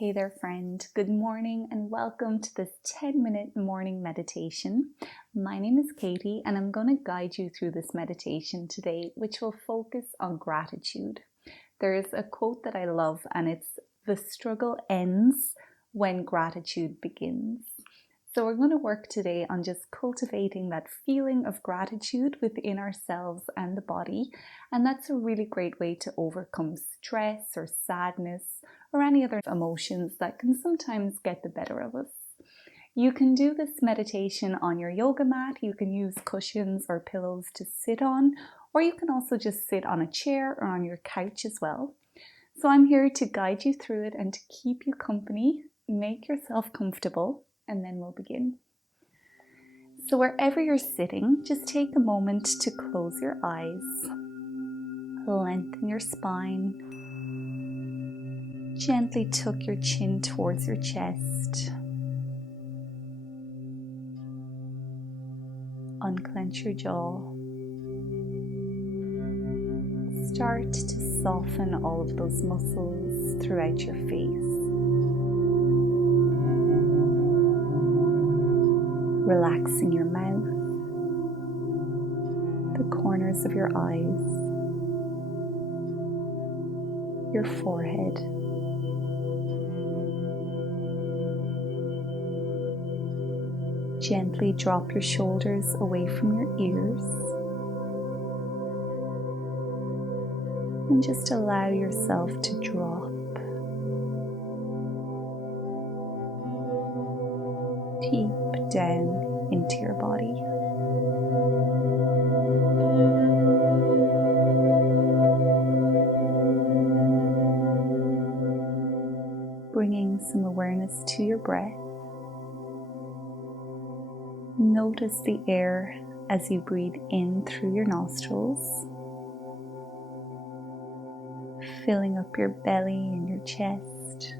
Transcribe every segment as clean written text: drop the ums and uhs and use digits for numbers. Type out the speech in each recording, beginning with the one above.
Hey there, friend. Good morning and welcome to this 10-minute morning meditation. My name is Katie and I'm going to guide you through this meditation today, which will focus on gratitude. There is a quote that I love and it's, "The struggle ends when gratitude begins." So we're going to work today on just cultivating that feeling of gratitude within ourselves and the body. And that's a really great way to overcome stress or sadness or any other emotions that can sometimes get the better of us. You can do this meditation on your yoga mat. You can use cushions or pillows to sit on, or you can also just sit on a chair or on your couch as well. So I'm here to guide you through it and to keep you company. Make yourself comfortable. And then we'll begin. So wherever you're sitting, just take a moment to close your eyes. Lengthen your spine. Gently tuck your chin towards your chest. Unclench your jaw. Start to soften all of those muscles throughout your face. Relaxing your mouth, the corners of your eyes, your forehead, gently drop your shoulders away from your ears and just allow yourself to drop deep down into your body. Bringing some awareness to your breath. Notice the air as you breathe in through your nostrils, filling up your belly and your chest.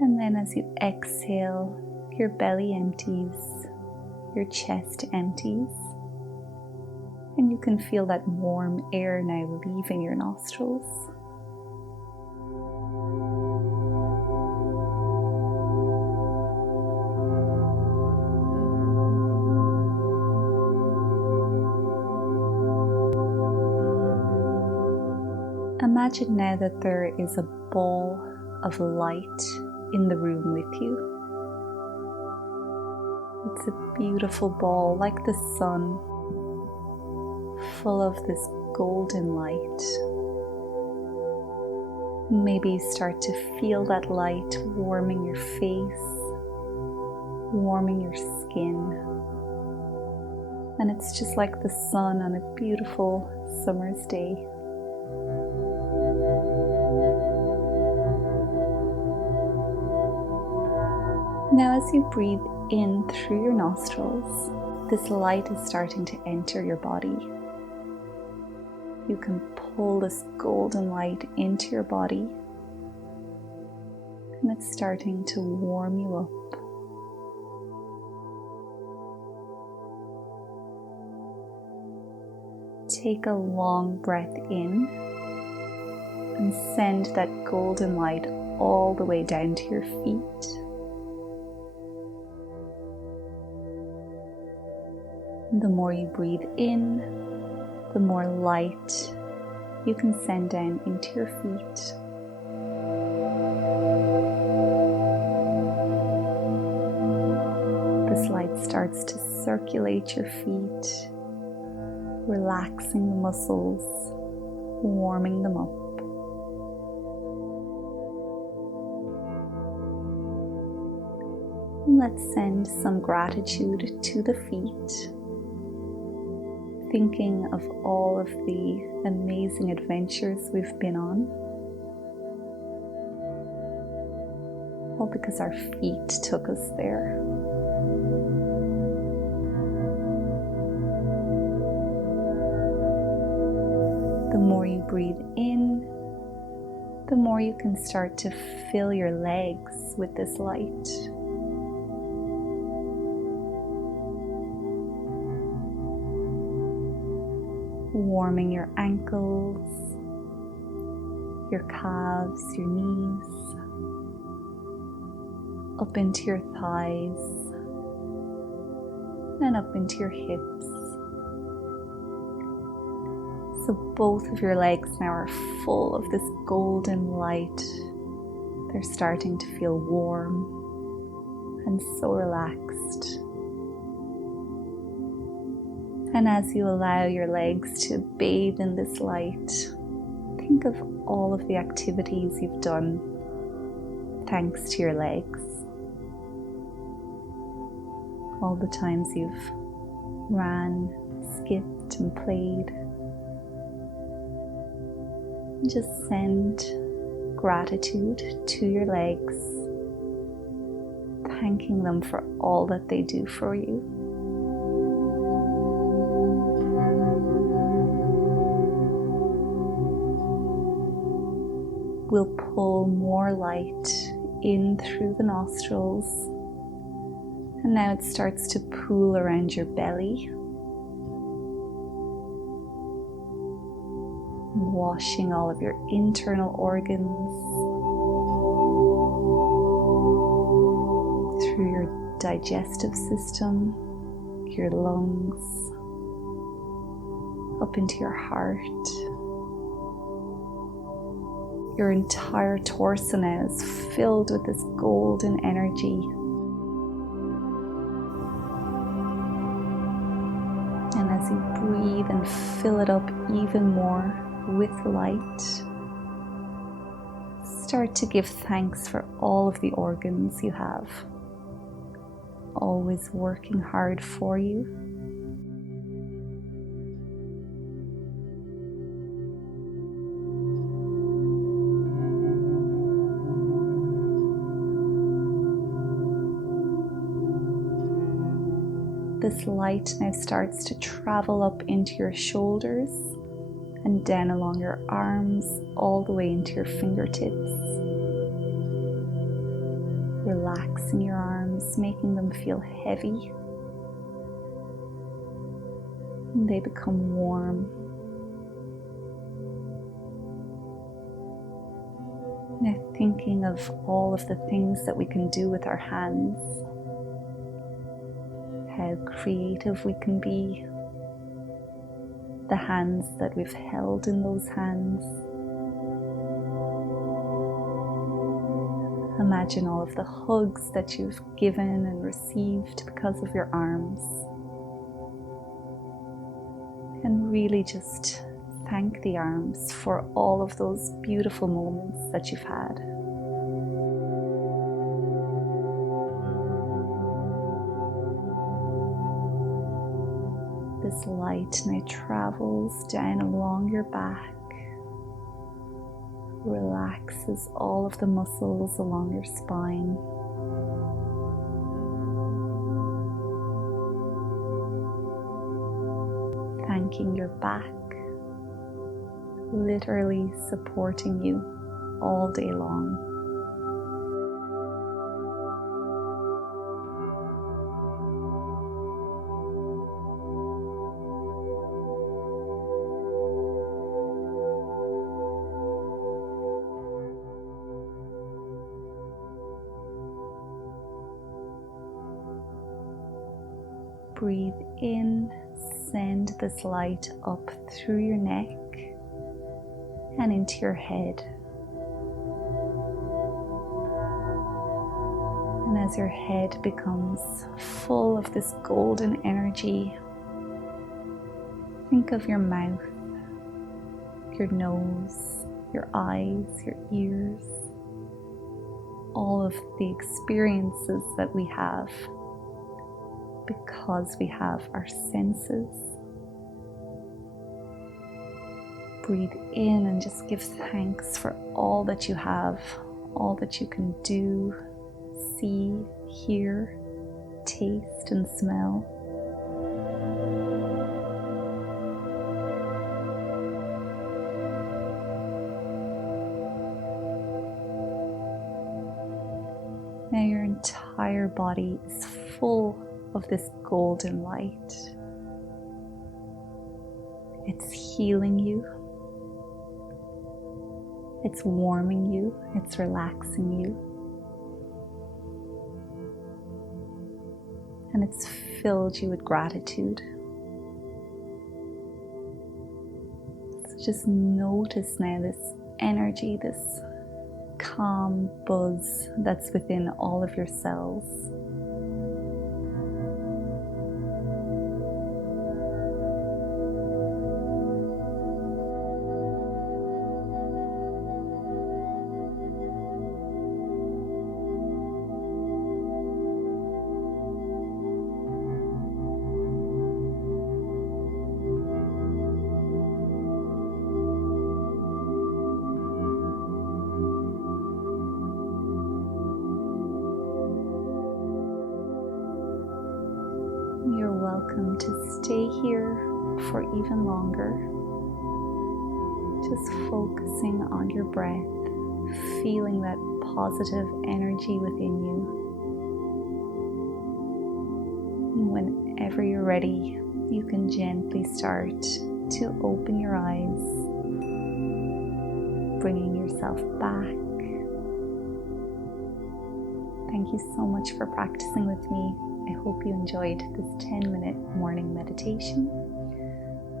And then as you exhale, your belly empties, your chest empties, and you can feel that warm air now leaving your nostrils. Imagine now that there is a ball of light in the room with you. It's a beautiful ball like the sun, full of this golden light. Maybe start to feel that light warming your face, warming your skin. And it's just like the sun on a beautiful summer's day. Now as you breathe in through your nostrils, this light is starting to enter your body. You can pull this golden light into your body and it's starting to warm you up. Take a long breath in and send that golden light all the way down to your feet. The more you breathe in, the more light you can send down into your feet. This light starts to circulate your feet, relaxing the muscles, warming them up. Let's send some gratitude to the feet. Thinking of all of the amazing adventures we've been on, all because our feet took us there. The more you breathe in, the more you can start to fill your legs with this light. Warming your ankles, your calves, your knees, up into your thighs, and up into your hips. So both of your legs now are full of this golden light. They're starting to feel warm and so relaxed. And as you allow your legs to bathe in this light, think of all of the activities you've done thanks to your legs. All the times you've ran, skipped and played. Just send gratitude to your legs, thanking them for all that they do for you. We'll pull more light in through the nostrils, and now it starts to pool around your belly, washing all of your internal organs through your digestive system, your lungs, up into your heart. Your entire torso now is filled with this golden energy. And as you breathe and fill it up even more with light, start to give thanks for all of the organs you have, always working hard for you. This light now starts to travel up into your shoulders and down along your arms, all the way into your fingertips. Relaxing your arms, making them feel heavy. And they become warm. Now thinking of all of the things that we can do with our hands. How creative we can be, the hands that we've held in those hands. Imagine all of the hugs that you've given and received because of your arms. And really just thank the arms for all of those beautiful moments that you've had. This light now travels down along your back, relaxes all of the muscles along your spine. Thanking your back, literally supporting you all day long. Breathe in, send this light up through your neck and into your head. And as your head becomes full of this golden energy, think of your mouth, your nose, your eyes, your ears, all of the experiences that we have because we have our senses. Breathe in and just give thanks for all that you have, all that you can do, see, hear, taste, and smell. Now your entire body is full of this golden light. It's healing you. It's warming you, it's relaxing you, and it's filled you with gratitude. So just notice now this energy, this calm buzz that's within all of your cells. You're welcome to stay here for even longer, just focusing on your breath, feeling that positive energy within you. Whenever you're ready, you can gently start to open your eyes, bringing yourself back. Thank you so much for practicing with me. I hope you enjoyed this 10-minute morning meditation.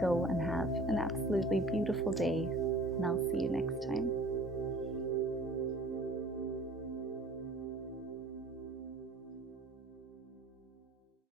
Go and have an absolutely beautiful day, and I'll see you next time.